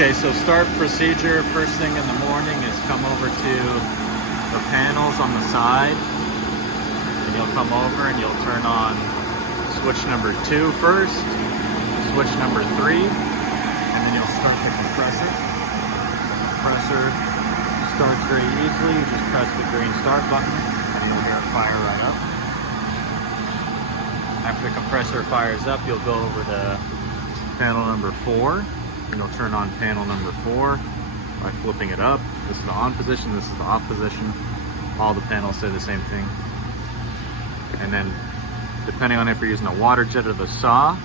Okay, so start procedure first thing in the morning is come over to the panels on the side, and you'll come over and you'll turn on switch number 2 first, switch number 3, and then you'll start the compressor. The compressor starts very easily. You just press the green start button and you'll hear it fire right up. After the compressor fires up, you'll go over to panel number 4. And you'll turn on panel number 4 by flipping it up. This is the on position, this is the off position. All the panels say the same thing. And then, depending on if you're using a water jet or the saw,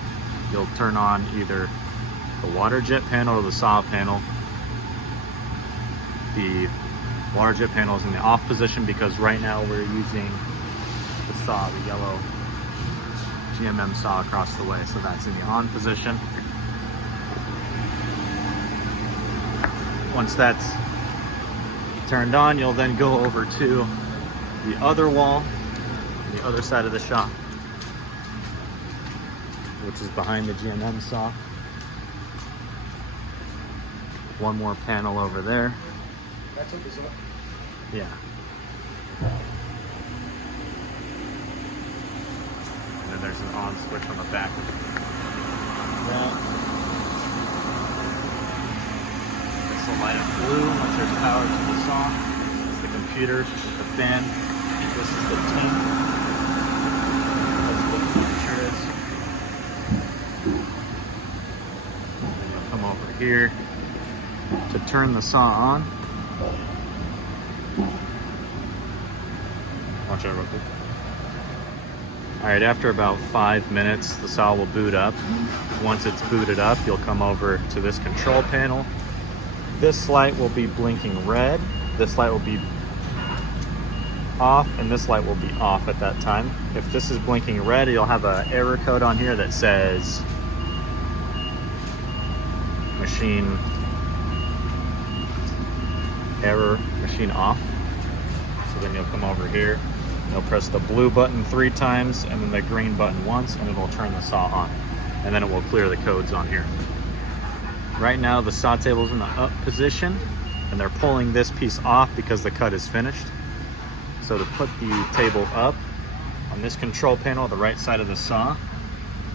you'll turn on either the water jet panel or the saw panel. The water jet panel is in the off position because right now we're using the saw, the yellow GMM saw across the way, so that's in the on position. Once that's turned on, you'll then go over to the other wall, the other side of the shop, which is behind the GMM saw. One more panel over there. That's what this is. Yeah. And then there's an on switch on the back. This will light up blue once there's power to the saw. It's the computer, the fan. This is the tank. That's what the temperature is. And then you'll come over here to turn the saw on. Watch out real quick. Alright, after about 5 minutes, the saw will boot up. Once it's booted up, you'll come over to this control panel. This light will be blinking red, this light will be off, and this light will be off at that time. If this is blinking red, you'll have an error code on here that says machine error, machine off. So then you'll come over here, you'll press the blue button 3 times and then the green button once, and it will turn the saw on. And then it will clear the codes on here. Right now the saw table is in the up position and they're pulling this piece off because the cut is finished. So to put the table up on this control panel, the right side of the saw,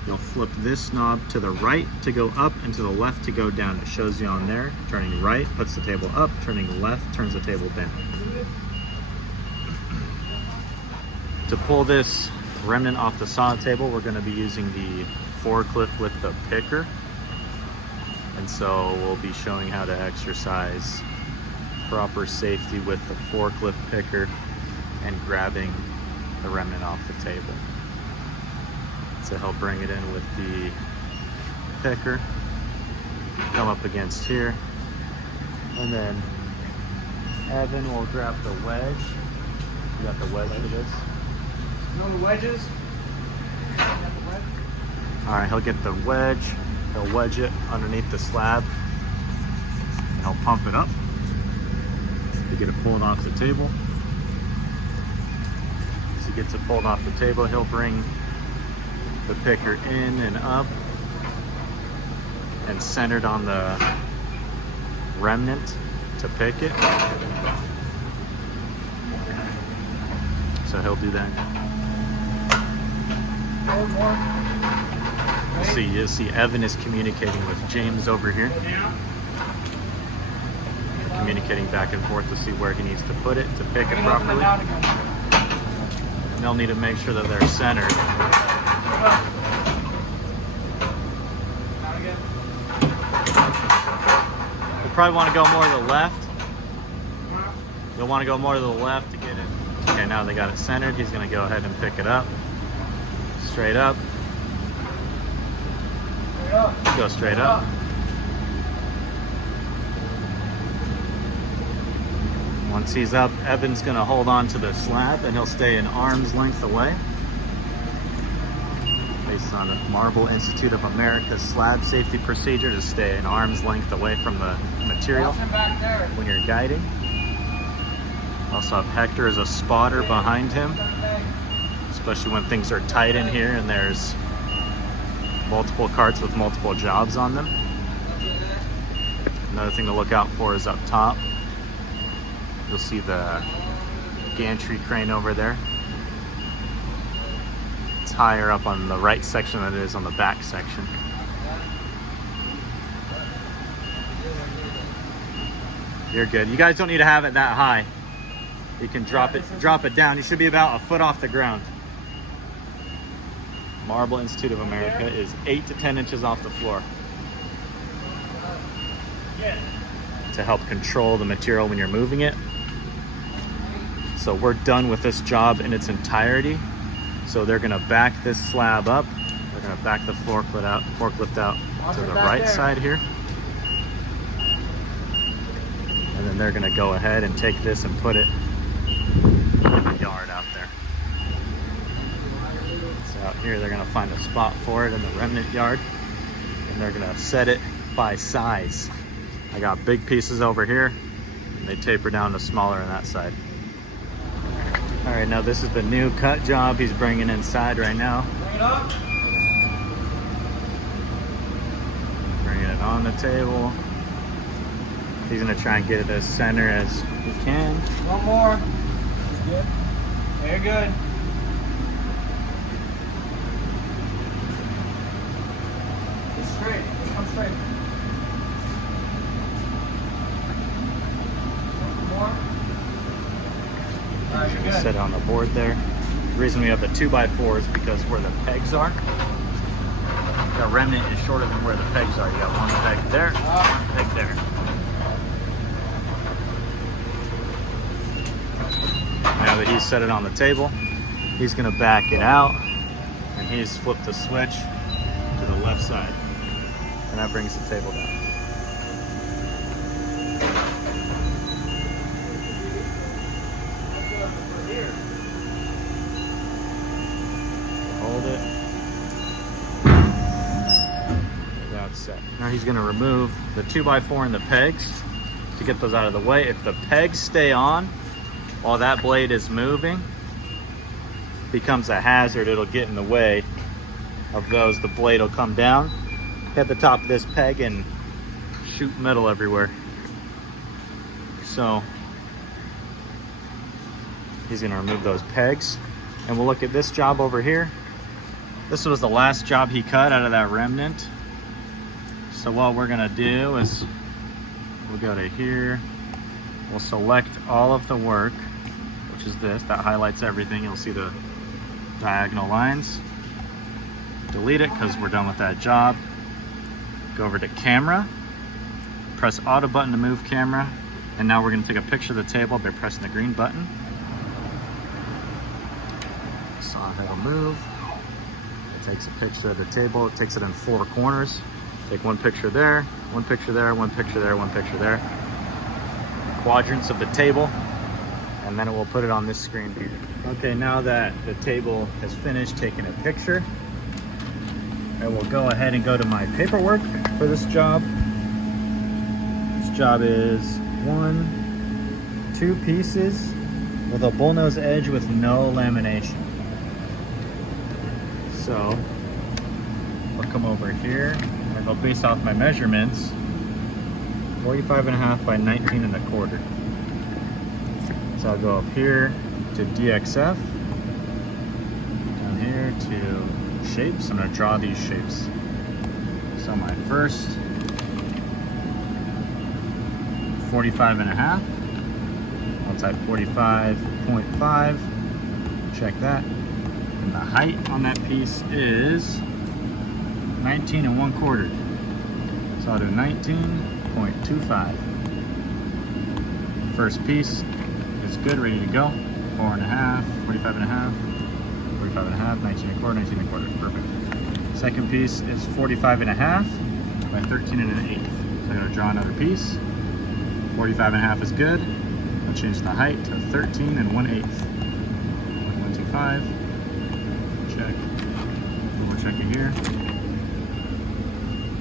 you'll flip this knob to the right to go up and to the left to go down. It shows you on there. Turning right puts the table up, turning left turns the table down. To pull this remnant off the saw table, we're going to be using the forklift with the picker. And so we'll be showing how to exercise proper safety with the forklift picker and grabbing the remnant off the table. So he'll bring it in with the picker, come up against here, and then Evan will grab the wedge. You got the wedge for this? No wedges? Alright, he'll get the wedge, he'll wedge it underneath the slab, and he'll pump it up to get it pulled off the table. As he gets it pulled off the table, he'll bring the picker in and up and centered on the remnant to pick it. So he'll do that. You'll see Evan is communicating with James over here. They're communicating back and forth to see where he needs to put it to pick it properly. And they'll need to make sure that they're centered. You'll probably want to go more to the left. You'll want to go more to the left to get it. Okay, now they got it centered. He's going to go ahead and pick it up. Straight up. Go straight up. Once he's up, Evan's going to hold on to the slab and he'll stay an arm's length away. Based on a Marble Institute of America's slab safety procedure to stay an arm's length away from the material when you're guiding. Also have Hector as a spotter behind him, especially when things are tight in here and there's multiple carts with multiple jobs on them. And Another thing to look out for is up top. You'll see the gantry crane over there. It's higher up on the right section than it is on the back section. You're good. You guys don't need to have it that high. You can drop it down. You should be about a foot off the ground. Marble Institute of America is 8 to 10 inches off the floor to help control the material when you're moving it. So we're done with this job in its entirety. So they're gonna back this slab up. They're gonna back the forklift out to the right side here. And then they're gonna go ahead and take this and put it in the yard out there. So out here, they're gonna find a spot for it in the remnant yard, and they're gonna set it by size. I got big pieces over here, and they taper down to smaller on that side. All right, now this is the new cut job he's bringing inside right now. Bring it up. Bringing it on the table. He's gonna try and get it as center as he can. One more. Good. Very good. It's straight. Let's come straight. One more. All right, you're good. Set it on the board there. The reason we have the 2x4 is because where the pegs are, the remnant is shorter than where the pegs are. You got one peg there, one peg there. Now that he's set it on the table, he's gonna back it out, and he's flipped the switch to the left side, and that brings the table down. Hold it. That's set. Now he's gonna remove the 2x4 and the pegs to get those out of the way. If the pegs stay on while that blade is moving, becomes a hazard. It'll get in the way of those. The blade will come down, hit the top of this peg, and shoot metal everywhere. So he's gonna remove those pegs, and we'll look at this job over here. This was the last job he cut out of that remnant. So what we're gonna do is we'll go to here, we'll select all of the work, which is this, that highlights everything. You'll see the diagonal lines. Delete it because we're done with that job. Go over to camera, press auto button to move camera, and now we're gonna take a picture of the table by pressing the green button. Saw it'll move. It takes a picture of the table. It takes it in 4 corners. Take one picture there, one picture there, one picture there, one picture there. Quadrants of the table, and then it will put it on this screen here. Okay, now that the table has finished taking a picture, I will go ahead and go to my paperwork for this job. This job is 2 pieces with a bullnose edge with no lamination. So I'll come over here and I'll go based off my measurements, 45.5 by 19.25. So I'll go up here to DXF, down here to shapes. I'm gonna draw these shapes. So my first 45.5, I'll type 45.5, check that. And the height on that piece is 19.25. So I'll do 19.25. First piece is good, ready to go. 4.5, 45.5, 45.5, 19.25, 19.25, perfect. Second piece is 45.5 by 13.1/8. So I'm gonna draw another piece. 45.5 is good. I'll change the height to 13.1/8. 125. Check. We'll check it here.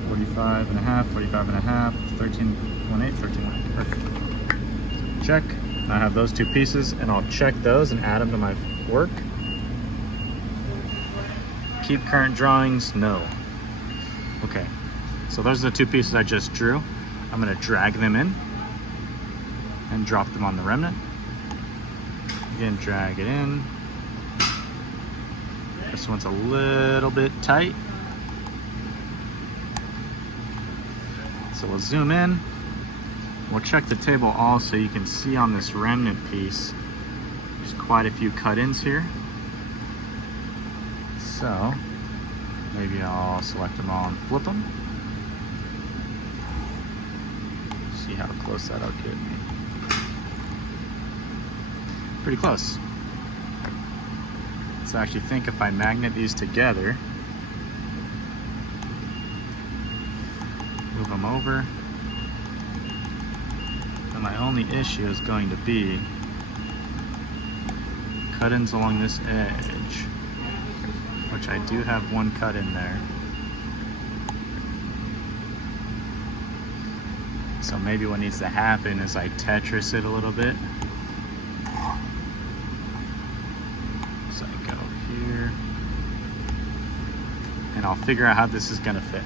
45.5, 45.5, 13.1/8, 13.1/8. Perfect. Check. I have those 2 pieces, and I'll check those and add them to my work. Keep current drawings, no. Okay, so those are the 2 pieces I just drew. I'm gonna drag them in and drop them on the remnant. Again, drag it in. This one's a little bit tight. So we'll zoom in. We'll check the table also. You can see on this remnant piece, there's quite a few cut-ins here. So maybe I'll select them all and flip them. See how close that'll get me. Pretty close. So I actually think if I magnet these together, move them over, then my only issue is going to be cut-ins along this edge, which I do have one cut in there. So maybe what needs to happen is I Tetris it a little bit. So I go here, and I'll figure out how this is gonna fit.